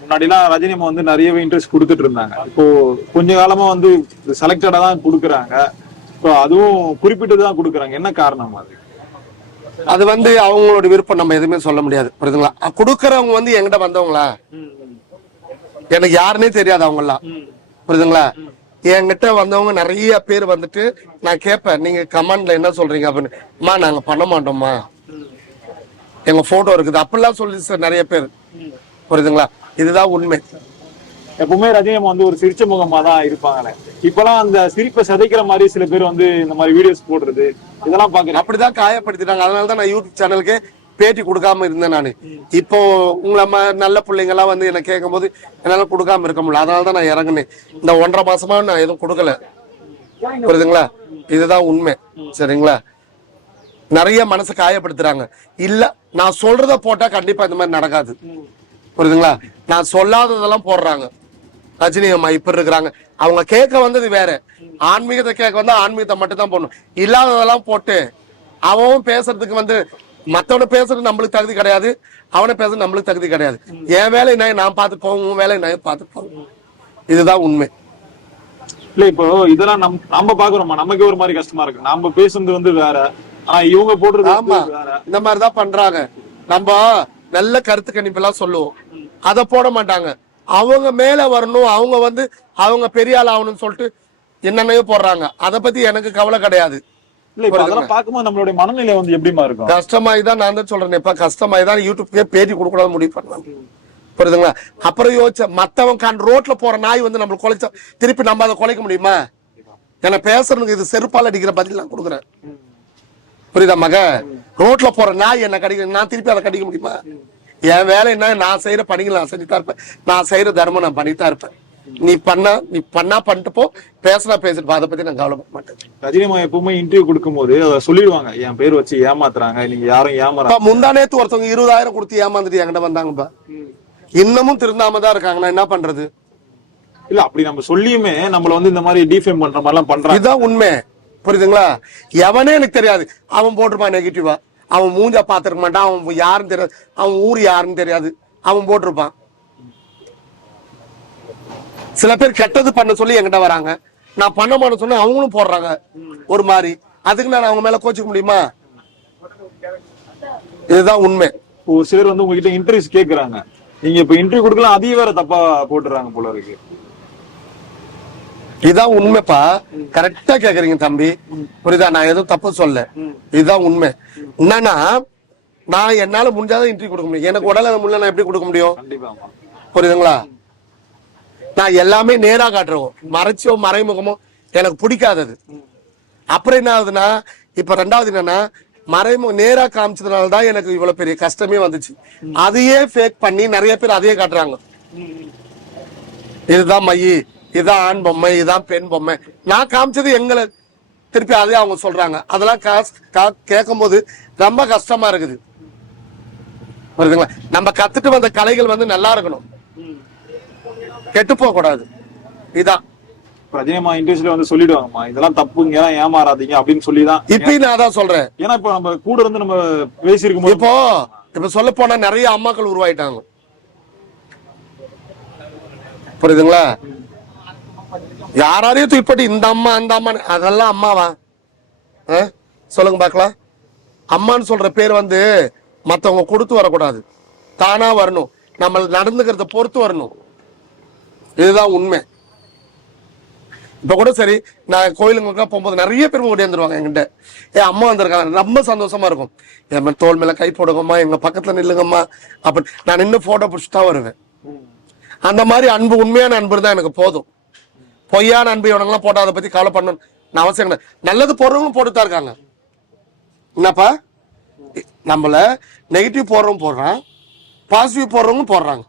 முன்னாடிலாம் ரஜினி அம்மா வந்து நிறையவே இன்ட்ரெஸ்ட் கொடுத்துட்டு இருந்தாங்க. இப்போ கொஞ்ச காலமா வந்து செலக்டடா தான் கொடுக்குறாங்க. இப்போ அதுவும் குறிப்பிட்டு தான் கொடுக்குறாங்க. என்ன காரணம் அது? அது வந்து அவங்களோட விருப்பம் நம்ம எதுவுமே சொல்ல முடியாது. புரியுதுங்களா? கொடுக்கறவங்க வந்து எங்கிட்ட வந்தவங்களா? எனக்கு யாருன்னே தெரியாது அவங்கெல்லாம். புரியுதுங்களா? என்கிட்ட வந்தவங்க நிறைய பேர் வந்துட்டு நான் கேட்பேன். நீங்க கமெண்ட்ல என்ன சொல்றீங்க அப்படின்னு. அம்மா நாங்க பண்ண மாட்டோம்மா. எங்க போட்டோ இருக்குது. அப்படிலாம் சொல்லி சார் நிறைய பேர். புரியுதுங்களா? இதுதான் உண்மை. எப்பவுமே ரஜினி அம்மா வந்து ஒரு சிரிச்ச முகமா தான் இருப்பாங்களே இப்பெல்லாம் அந்த சிரிப்பை சிதைக்கிற மாதிரி சில பேர் வந்து இந்த மாதிரி வீடியோஸ் போடுறது இதெல்லாம் பாக்குறேன் அப்படிதான் காயப்படுத்திட்டாங்க. அதனால தான் நான் யூடியூப் சேனலுக்கு பேட்டி கொடுக்காம இருந்தேன் நான். இப்போ உங்களை நல்ல பிள்ளைங்க எல்லாம் வந்து என்ன கேட்கும் போது என்னால கொடுக்காம இருக்க முடியல. அதனால தான் நான் இறங்குனேன். இந்த ஒன்றரை மாசமா நான் எதுவும் கொடுக்கல. புரியுதுங்களா? இதுதான் உண்மை. சரிங்களா? நிறைய மனசை காயப்படுத்துறாங்க. இல்ல நான் சொல்றத போட்டா கண்டிப்பா இந்த மாதிரி நடக்காது. புரியுதுங்களா? நான் சொல்லாததெல்லாம் போடுறாங்க. ரஜினி அம்மா இப்படி இருக்கிறாங்க. அவங்க கேட்க வந்தது வேற. ஆன்மீகத்தை கேட்க வந்தா ஆன்மீகத்தை மட்டும் தான் போடணும். இல்லாததெல்லாம் போட்டு அவன் பேசுறதுக்கு வந்து மத்தவனை பேசுறது நம்மளுக்கு தகுதி கிடையாது. அவனை பேசுறது நம்மளுக்கு தகுதி கிடையாது. என் வேலை நான் நான் பார்த்து போவோம் உன் வேலை நான் பார்த்து போவோம் இதுதான் உண்மை. இல்ல இப்போ இதெல்லாம் நம் நம்ம பாக்குறோமா நமக்கு ஒரு மாதிரி கஷ்டமா இருக்கு. நாம பேசுறது வந்து வேற. ஆனா இவங்க போடுறது ஆமா. இந்த மாதிரிதான் பண்றாங்க. நம்ம நல்ல கருத்து கணிப்பு எல்லாம் சொல்லுவோம். அத போட மாட்டாங்க. அவங்க மேல வரணும் அவங்க வந்து அவங்க பெரிய ஆள் ஆகணும்னு சொல்லிட்டு என்னென்னயோ போடுறாங்க. அத பத்தி எனக்கு கவலை கிடையாது. நம்மளுடைய மனநிலை வந்து எப்படிமா இருக்கும்? கஷ்டமாயி தான் நான் தான் சொல்றேன் இப்ப கஷ்டமாயி தான் யூடியூப்க்கே பேட்டி கொடுக்கூடாது முடிவு பண்ணலாம். புரியுதுங்களா? அப்புறம் யோசிச்ச மத்தவன் கண் ரோட்ல போற நாய் வந்து நம்மள குலைச்சா திருப்பி நம்ம அதை குலைக்க முடியுமா? ஏன்னா பேசுறதுக்கு இது செருப்பால் அடிக்கிற பதில் நான் கொடுக்குறேன். புரியுதா மக ரோட்ல போற நாய் என்ன கடிக்க நான் திருப்பி அதை கடிக்க முடியுமா? என் வேலை என்ன? நான் செய்யற பணிகள் நான் செஞ்சுதான் இருப்பேன். நான் செய்யற தர்மம் நான் பண்ணித்தான் இருப்பேன். நீ பண்ணா நீ பண்ணா பண்ணிட்டு போ. பேசுனா பேசிட்டு அதை பத்தி நான் கவலைப்பட மாட்டேன். ரஜினி அம்மா எப்பவுமே இன்டர்வியூ கொடுக்கும்போது அதை சொல்லிடுவாங்க. என் பேர் வச்சு ஏமாத்துறாங்க. நீங்க யாரும் ஏமாறா இப்ப முந்தா நேத்து ஒருத்தவங்க இருபதாயிரம் கொடுத்து ஏமாந்துட்டு என்கிட்ட வந்தாங்கப்பா. இன்னமும் திருந்தாம தான் இருக்காங்க. நான் என்ன பண்றது? இல்ல அப்படி நம்ம சொல்லியுமே நம்மள வந்து இந்த மாதிரி டிஃபேம் பண்ற மாதிரி எல்லாம் பண்றாங்க. இதுதான் உண்மை. புரியுதுங்களா? எவனே எனக்கு தெரியாது. அவன் போட்டிருப்பான் நெகட்டிவா அவன் மூஞ்சா பாத்துருக்க மாட்டான். அவன் யாருன்னு தெரியாது அவன் ஊர் யாருன்னு தெரியாது. அவன் போட்டிருப்பான். சில பேர் கெட்டது பண்ண சொல்லி என்கிட்ட வராங்க. நான் பண்ண மாட்டேன் சொன்னா அவங்களும் போடுறாங்க. ஒரு மாதிரி. அதுக்கு நான் அவங்க மேல கோச்சிக்க முடியுமா? இதுதான் உண்மை. ஒரு சிலர் வந்து உங்ககிட்ட இன்டர்வியூஸ் கேக்குறாங்க. நீங்க இப்ப இன்டர்வியூ கொடுக்கலாம் அதையும் வேற தப்பா போட்டுறாங்க போல இருக்கு. இதுதான் உண்மைப்பா. கரெக்டா கேக்குறீங்க தம்பி. புரியுதா? நான் எதுவும் தப்பு சொல்ல இதுதான் உண்மை. என்னன்னா நான் என்னால முடிஞ்சாதான் இன்டர்வியூ கொடுக்க முடியும். எனக்கு உடல முடியல நான் எப்படி கொடுக்க முடியும். புரியுதுங்களா? நான் எல்லாமே நேரா காட்டுறோம். மறைச்சோ மறைமுகமோ எனக்கு பிடிக்காதது. அப்புறம் என்ன ஆகுதுன்னா இப்ப ரெண்டாவது என்னன்னா மறைமு நேரா காமிச்சதுனால தான் எனக்கு இவ்வளவு பெரிய கஷ்டமே வந்துச்சு. அதையே ஃபேக் பண்ணி நிறைய பேர் அதையே காட்டுறாங்க. இதுதான் மையி. இதுதான் ஆண் பொம்மை இதுதான் பெண் பொம்மை. நான் காமிச்சது எங்களை. திருப்பி அதே அவங்க சொல்றாங்க. அதெல்லாம் காஸ்- கா- கேட்கும்போது ரொம்ப கஷ்டமா இருக்குது. புரியுதுங்களா? நம்ம கத்துட்டு வந்த கலைகள் வந்து நல்லா இருக்கணும். கெட்டு போக கூடாது. இதான். அம்மா இன்டர்வியூஸ்ல வந்து சொல்லிடுவாங்கம்மா இதெல்லாம் தப்புங்க எல்லாம் ஏமாறாதீங்க அப்படின்னு சொல்லிதான். இப்பயும் நான் அதான் சொல்றேன். ஏன்னா இப்ப நம்ம கூட இருந்து நம்ம பேசியிருக்கும் போது இப்போ இப்ப சொல்ல போனா நிறைய அம்மாக்கள் உருவாயிட்டாங்க. புரியுதுங்களா? யாராரையும் தூக்கிப்பட்டு இந்த அம்மா அந்த அம்மா அதெல்லாம் அம்மாவா? ஆ? சொல்லுங்க பார்க்கலாம். அம்மான்னு சொல்ற பேர் வந்து மற்றவங்க கொடுத்து வரக்கூடாது. தானா வரணும். நம்ம நடந்துக்கிறத பொறுத்து வரணும். இதுதான் உண்மை. இப்ப கூட சரி நான் கோயிலுங்களுக்குலாம் போகும்போது நிறைய பேர் ஓடியாந்துருவாங்க என்கிட்ட. ஏ அம்மா வந்திருக்காங்க. ரொம்ப சந்தோஷமா இருக்கும். என் தோல் மேல கை போடுங்கம்மா எங்க பக்கத்துல நில்லுங்கம்மா அப்படி நான் நின்று போட்டோ பிடிச்சிட்டு தான் வருவேன். அந்த மாதிரி அன்பு உண்மையான அன்பு தான் எனக்கு போதும். பொய்யான அன்பு இவனங்களாம் போட்டா அதை பத்தி கவலை பண்ணணும். நான் அவசியம் கிடையாது நல்லது போடுறவங்களும் போட்டு தான் இருக்காங்க. என்னப்பா? நம்மள நெகட்டிவ் போடுறவங்க போடுறான். பாசிட்டிவ் போடுறவங்க போடுறாங்க.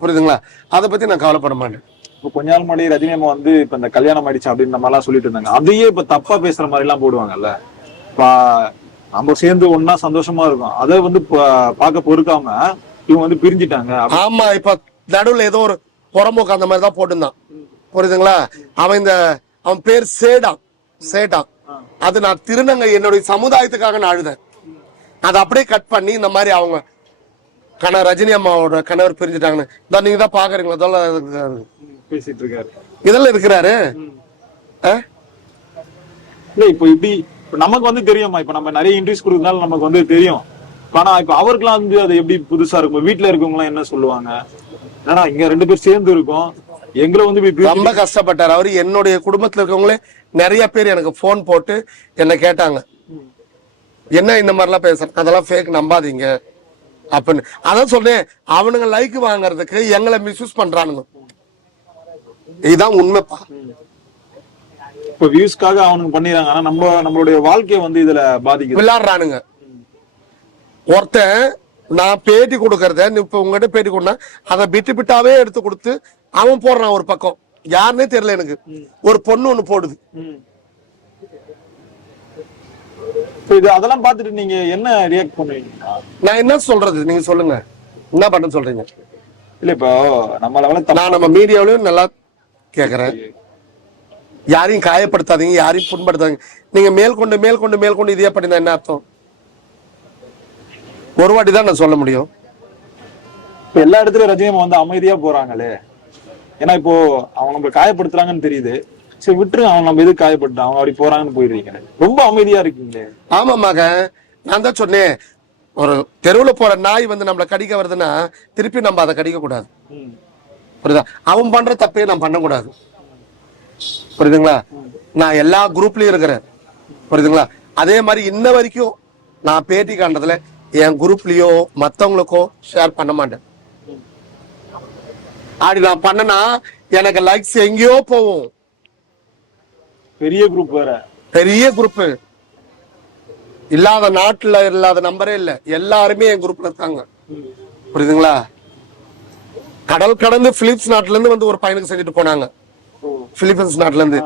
புரியுதுங்களா? அதை பத்தி நான் கவலைப்பட மாட்டேன். இப்ப கொஞ்ச நாள் முன்னாடி ரஜினி அம்மா வந்து இப்ப இந்த கல்யாணம் ஆயிடுச்சு அப்படின்னு நம்ம எல்லாம் சொல்லிட்டு இருந்தாங்க. அதையே இப்ப தப்பா பேசுற மாதிரி எல்லாம் போடுவாங்கல்ல. இப்ப நம்ம சேர்ந்து ஒன்னா சந்தோஷமா இருக்கும். அதை வந்து பா- பார்க்க பொறுக்காம இவங்க வந்து பிரிஞ்சிட்டாங்க. ஆமா இப்ப நடுவுல ஏதோ ஒரு புறம்போக்கு அந்த மாதிரி தான் போட்டிருந்தான். புரியுதுங்களா? அவன் இந்த அவன் பேர் சேடான் சேடான் அது நான் திருநங்கை என்னுடைய சமுதாயத்துக்காக நான் அழுதேன். அதை அப்படியே கட் பண்ணி இந்த மாதிரி அவங்க கணவர் ரஜினி அம்மாவோட கணவர் பிரிஞ்சுட்டாங்கன்னு. இதோ நீங்க தான் பாக்குறீங்களா. பேசிட்டு இருக்காரு இதெல்லாம் இருக்கிறாரு? இல்ல இப்போ இப்படி இப்ப நமக்கு வந்து தெரியுமா? இப்ப நம்ம நிறைய இன்ட்ரெஸ்ட் கொடுக்கறதுனால நமக்கு வந்து தெரியும். ஆனா இப்ப அவருக்குலாம் வந்து அது எப்படி புதுசா இருக்கும்? வீட்டுல இருக்கவங்க எல்லாம் என்ன சொல்லுவாங்க? ஏன்னா இங்க ரெண்டு பேர் சேர்ந்து இருக்கோம். எங்களை வந்து ரொம்ப கஷ்டப்பட்டார். அவரு என்னுடைய குடும்பத்துல இருக்கவங்களே நிறைய பேர் எனக்கு ஃபோன் போட்டு என்ன கேட்டாங்க. என்ன இந்த மாதிரிலாம் பேசுறேன் அதெல்லாம் ஃபேக் நம்பாதீங்க. அப்படின்னு. அதான் சொல்றேன் அவனுங்க லைக் வாங்குறதுக்கு எங்களை மிஸ்யூஸ் பண்றானுங்க. இதுதான் உண்மைப்பா இப்ப வியூஸ்க்காக அவனுக்கு பண்ணிடுறாங்க. ஆனா நம்ம நம்மளுடைய வாழ்க்கைய வந்து இதுல பாதிக்குது. விளையாடுறானுங்க ஒருத்தன் நான் பேட்டி கொடுக்கறத இப்ப உங்ககிட்ட பேட்டி கொடுனா அதை பிட்டு பிட்டாவே எடுத்து கொடுத்து அவன் போடுறான் ஒரு பக்கம். யாருன்னே தெரியல எனக்கு. ஒரு பொண்ணு ஒண்ணு போடுது. இது அதெல்லாம் பார்த்துட்டு நீங்க என்ன ரியாக்ட் பண்ணுவீங்க? நான் என்ன சொல்றது? நீங்க சொல்லுங்க. என்ன பண்ண சொல்றீங்க? இல்ல இப்போ நம்மள வந்து நான் நம்ம மீடியாவிலயும் நல்லா கேக்குறேன். யாரையும் காயப்படுத்தாதீங்க யாரையும் புண்படுத்தாதீங்க. நீங்க மேற்கொண்டு மேற்கொண்டு மேற்கொண்டு இதே பண்ணினா என்ன அர்த்தம்? ஒரு வாட்டி தான் நான் சொல்ல முடியும். எல்லா இடத்துலயும் ரஜினி அம்மா வந்து அமைதியா போறாங்களே. ஏன்னா இப்போ அவங்க நம்மள காயப்படுத்துறாங்கன்னு தெரியுது. சரி விட்டுருங்க. அவங்க நம்ம எதுக்கு காயப்பட்டு அவங்க அப்படி போறாங்கன்னு போயிடுறீங்க ரொம்ப அமைதியா இருக்கீங்களே. ஆமா மகன் நான் தான் சொன்னேன். ஒரு தெருவுல போற நாய் வந்து நம்மள கடிக்க வருதுன்னா திருப்பி நம்ம அதை கடிக்க கூடாது. புரியுதா? அவன் பண்ற தப்பே நான் பண்ணக்கூடாது. புரியுதுங்களா? நான் எல்லா குரூப்லயும் இருக்கிறேன். புரியுதுங்களா? அதே மாதிரி இன்ன வரைக்கும் நான் பேட்டி காண்றதுல என் குரூப்லயோ மத்தவங்களுக்கோ ஷேர் பண்ண மாட்டேன். அப்படி நான் பண்ணனா எனக்கு லைக்ஸ் எங்கேயோ போகும். பெரிய குரூப் வேற. பெரிய குரூப் இல்லாத நாட்டுல இல்லாத நம்பரே இல்ல. எல்லாருமே என் குரூப்ல இருக்காங்க. புரியுதுங்களா? கடல் கடந்து பிலிப்ஸ் நாட்டுல இருந்து வந்து ஒரு பையனுக்கு செஞ்சுட்டு போனாங்க. பிலிப்பைன்ஸ் நாட்டுல இருந்து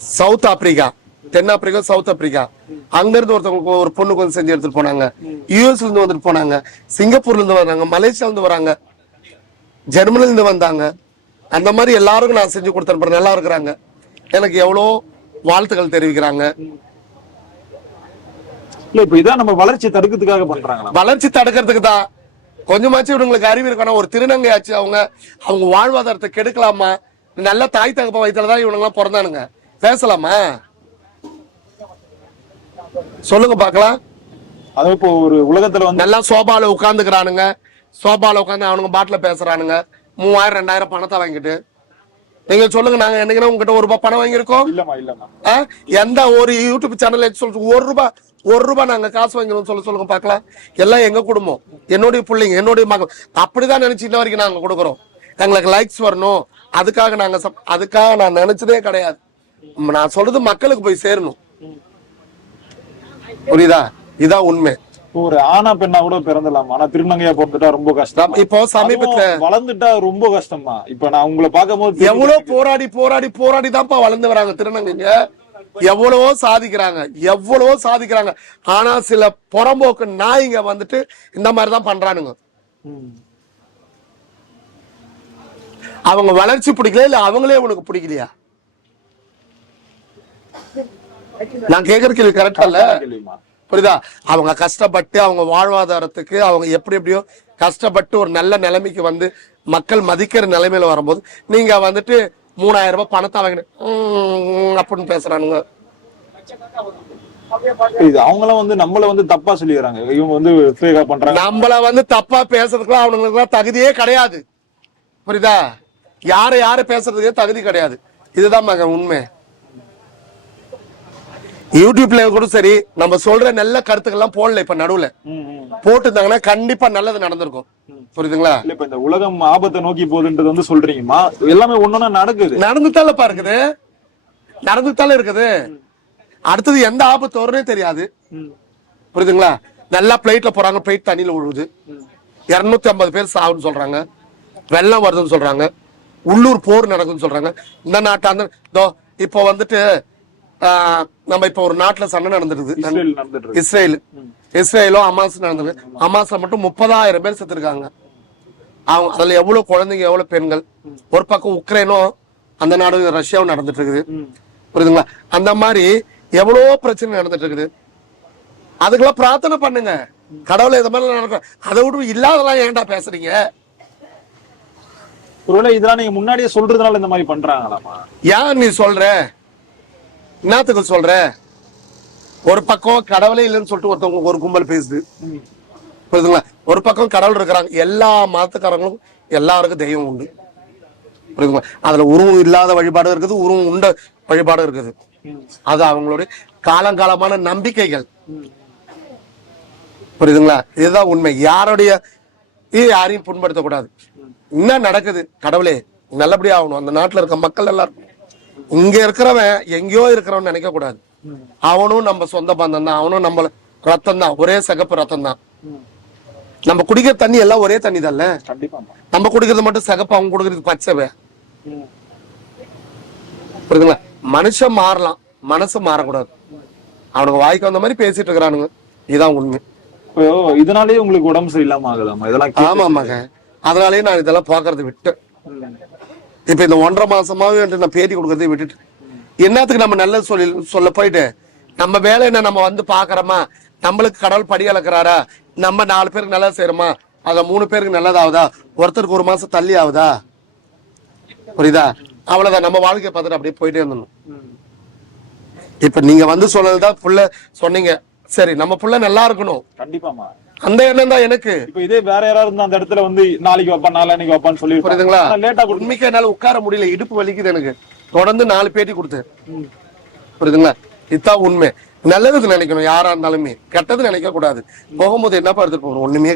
சவுத் ஆப்பிரிக்கா தென் ஆப்பிரிக்கா சவுத் ஆப்பிரிக்கா அங்க இருந்து ஒருத்தவங்களுக்கு ஒரு பொண்ணுக்கு வந்து செஞ்சு எடுத்துட்டு போனாங்க. யூஎஸ்ல இருந்து வந்துட்டு போனாங்க. சிங்கப்பூர்ல இருந்து வராங்க. மலேசியால இருந்து வராங்க. ஜெர்மனில இருந்து வந்தாங்க. அந்த மாதிரி எல்லாருக்கும் நான் செஞ்சு கொடுத்தேன். நல்லா இருக்கிறாங்க. எனக்கு எவ்வளோ வாழ்த்துக்கள் தெரிவிக்கிறாங்க. இப்ப இதான் நம்ம வளர்ச்சி தடுக்கிறதுக்காக பண்றாங்களா? வளர்ச்சி தடுக்கிறதுக்கு தான். கொஞ்சமாச்சும் இவங்களுக்கு அறிவு இருக்கணும். ஒரு திருநங்கையாச்சு அவங்க அவங்க வாழ்வாதாரத்தை கெடுக்கலாமா? நல்ல தாய் தகப்ப வயிற்றுல தான் இவனுங்களாம் பிறந்தானுங்க. பேசலாமா? சொல்லுங்க பார்க்கலாம். அதுவும் இப்போ ஒரு உலகத்துல வந்து நல்லா சோபால உட்காந்துக்கிறானுங்க சோபால உட்காந்து அவனுங்க பாட்டில பேசுறானுங்க. மூவாயிரம் ரெண்டாயிரம் பணத்தை வாங்கிட்டு. நீங்க சொல்லுங்க நாங்க என்னைக்குன்னா உங்ககிட்ட ஒரு ரூபாய் பணம் வாங்கியிருக்கோம்? எந்த ஒரு யூடியூப் சேனல் சொல்லிட்டு ஒரு ரூபாய் ஒரு ரூபாய் நாங்க காசு வாங்கிடுவோம் சொல்ல சொல்லுங்க பார்க்கலாம். எல்லாம் எங்க குடும்பம்? என்னுடைய பிள்ளைங்க என்னுடைய மகள். அப்படிதான் நினைச்சு இன்ன வரைக்கும் நாங்க கொடுக்குறோம். எங்களுக்கு லைக்ஸ் வரணும். அதுக்காக நாங்க அதுக்காக நான் நினைச்சதே கிடையாது. நான் சொல்றது மக்களுக்கு போய் சேரணும். புரியுதா? இதான் உண்மை. ஒரு ஆணா பெண்ணா கூட பிறந்தலாம் ஆனா திருநங்கையா பிறந்துட்டா ரொம்ப கஷ்டம். இப்போ சமீபத்துல வளர்ந்துட்டா ரொம்ப கஷ்டமா இப்ப நான் உங்களை பார்க்கும்போது எவ்வளவு போராடி போராடி போராடி தான்ப்பா வளர்ந்து வராங்க திருநங்கைங்க. எவ்வளவோ சாதிக்கிறாங்க எவ்வளவோ சாதிக்கிறாங்க. ஆனா சில புறம்போக்கு நாய்ங்க வந்துட்டு இந்த மாதிரி தான் பண்றானுங்க. அவங்க வளர்ச்சி பிடிக்கல இல்ல அவங்களே உனக்கு பிடிக்கலையா? நான் கேக்குற கேள்வி கரெக்டா இல்ல? புரியுதா? அவங்க கஷ்டப்பட்டு அவங்க வாழ்வாதாரத்துக்கு அவங்க எப்படி எப்படியோ கஷ்டப்பட்டு ஒரு நல்ல நிலைமைக்கு வந்து மக்கள் மதிக்கிற நிலைமையில வரும்போது நீங்க வந்துட்டு மூணாயிரம் ரூபாய் பணத்தை "உம்" அப்படின்னு பேசுறானுங்க. இது அவங்களாம் வந்து நம்மள வந்து தப்பா சொல்லிடுறாங்க இவங்க வந்து ஃபேக்கா பண்றாங்க. நம்மள வந்து தப்பா பேசுறதுக்குலாம் அவனுங்களுக்கு தகுதியே கிடையாது. புரியுதா? யாரை யாரை பேசுறதுக்கே தகுதி கிடையாது. இதுதான் மக உண்மை. யூடியூப்ல கூட சரி நம்ம சொல்ற நல்ல கருத்துக்கள்லாம் போடல இப்ப நடுவுல. போட்டுருந்தாங்கன்னா கண்டிப்பா நல்லது நடந்திருக்கும். புரியுதுங்களா? இல்ல இப்ப இந்த உலகம் ஆபத்தை நோக்கி போகுதுன்றது வந்து சொல்றீங்கம்மா. எல்லாமே ஒன்னொன்னா நடக்குது. நடந்துட்டாலப்பா இருக்குது. நடந்துட்டால இருக்குது. அடுத்தது எந்த ஆபத்து வரும்னே தெரியாது. புரியுதுங்களா? நல்லா பிளைட்ல போறாங்க பிளைட் தண்ணியில விழுவுது இருநூத்தி ஐம்பது பேர் சாவுன்னு சொல்றாங்க. வெள்ளம் வருதுன்னு சொல்றாங்க. உள்ளூர் போர் நடக்குதுன்னு சொல்றாங்க. இந்த நாட்டாந்த இதோ இப்போ வந்துட்டு நம்ம இப்போ ஒரு நாட்டுல சண்டை நடந்துருது. Israel Israel. இஸ்ரேலும் அமாஸ் நடந்திருக்கு அமாஸ்ல மட்டும் முப்பதாயிரம் பேர் செத்துருக்காங்க. அவங்க அதுல எவ்வளவு குழந்தைங்க எவ்வளவு பெண்கள்? ஒரு பக்கம் உக்ரைனும் அந்த நாடு ரஷ்யாவும் நடந்துட்டு இருக்குது. புரியுதுங்களா? அந்த மாதிரி எவ்வளவோ பிரச்சனை நடந்துட்டு இருக்குது அதுக்கெல்லாம் பிரார்த்தனை பண்ணுங்க. கடவுளை இது மாதிரி நடக்கும் அதை விட்டு இல்லாதெல்லாம் ஏன்டா பேசுறீங்க? ஒருவேளை இதெல்லாம் நீங்க முன்னாடியே சொல்றதுனால இந்த மாதிரி பண்றாங்களாமா ஏன் நீ சொல்ற? என்னத்துக்கு சொல்ற? ஒரு பக்கம் கடவுளே இல்லைன்னு சொல்லிட்டு ஒருத்தவங்க ஒரு கும்பல் பேசுது. புரியுதுங்களா? ஒரு பக்கம் கடவுள் இருக்கிறாங்க. எல்லா மதத்துக்காரங்களும் எல்லாருக்கும் தெய்வம் உண்டு. புரியுதுங்களா? அதுல உருவம் இல்லாத வழிபாடு இருக்குது உருவம் உண்ட வழிபாடு இருக்குது. அது அவங்களுடைய காலங்காலமான நம்பிக்கைகள். புரியுதுங்களா? இதுதான் உண்மை. யாருடைய யாரையும் புண்படுத்தக்கூடாது. என்ன நடக்குது? கடவுளே நல்லபடியா ஆகணும். அந்த நாட்டில் இருக்க மக்கள் எல்லாரும் இங்க இருக்கிறவன் எங்கேயோ இருக்கிறவன் நினைக்க கூடாது. அவனும் நம்ம சொந்த பந்தம் தான் அவனும் நம்ம ரத்தம் தான் ஒரே சிகப்பு ரத்தம் தான் நம்ம குடிக்கிற தண்ணி எல்லாம் ஒரே தண்ணி தான்ல நம்ம குடிக்கிறது மட்டும் சிகப்பு அவங்க குடிக்கிறது பச்சை புரியுதுங்களா? மனுஷன் மாறலாம். மனசு மாறக்கூடாது. அவனுக்கு வாய்க்கு வந்த மாதிரி பேசிட்டு இருக்கிறானுங்க. இதுதான் உண்மை. இப்போ இதனாலேயே உங்களுக்கு உடம்பு சரியில்லாம ஆகுதாமா இதெல்லாம் ஆமா ஆமாங்க அதனாலயே நான் இதெல்லாம் பாக்குறது விட்டேன். இப்போ இந்த ஒன்றரை மாசமாவே வந்துட்டு நான் பேட்டி கொடுக்கறதை விட்டுட்டு என்னத்துக்கு நம்ம நல்லது சொல்லி சொல்ல போயிட்டு நம்ம வேலை என்ன நம்ம வந்து பார்க்கறோமா நம்மளுக்கு கடவுள் படி அளக்குறாரா? நம்ம நாலு பேருக்கு நல்லா செய்யறோமா? அதை மூணு பேருக்கு நல்லதாகுதா ஒருத்தருக்கு ஒரு மாசம் தள்ளி ஆகுதா? புரியுதா? அவ்வளவுதான். நம்ம வாழ்க்கையை பார்த்துட்டு அப்படியே போயிட்டே இருந்தணும் இப்ப நீங்க வந்து சொன்னதுதான் புள்ள சொன்னீங்க. சரி நம்ம புள்ள நல்லா இருக்கணும். கண்டிப்பாமா அந்த எண்ணம் தான் எனக்கு. இப்ப இதே வேற யாராவது இருந்தா அந்த இடத்துல வந்து நாளைக்கு வைப்பான் நாளைக்கு வைப்பான்னு சொல்லி புரியுதுங்களா? லேட்டா உண்மைக்கு என்னால உட்கார முடியல. இடுப்பு வலிக்குது எனக்கு. தொடர்ந்து நாலு பேட்டி கொடுத்தேன் புரியுதுங்களா? இதுதான் உண்மை. நல்லதுக்கு நினைக்கணும் யாரா இருந்தாலுமே. கெட்டது நினைக்க கூடாது போகும்போது என்னப்பா எடுத்துட்டு போகணும்? ஒண்ணுமே.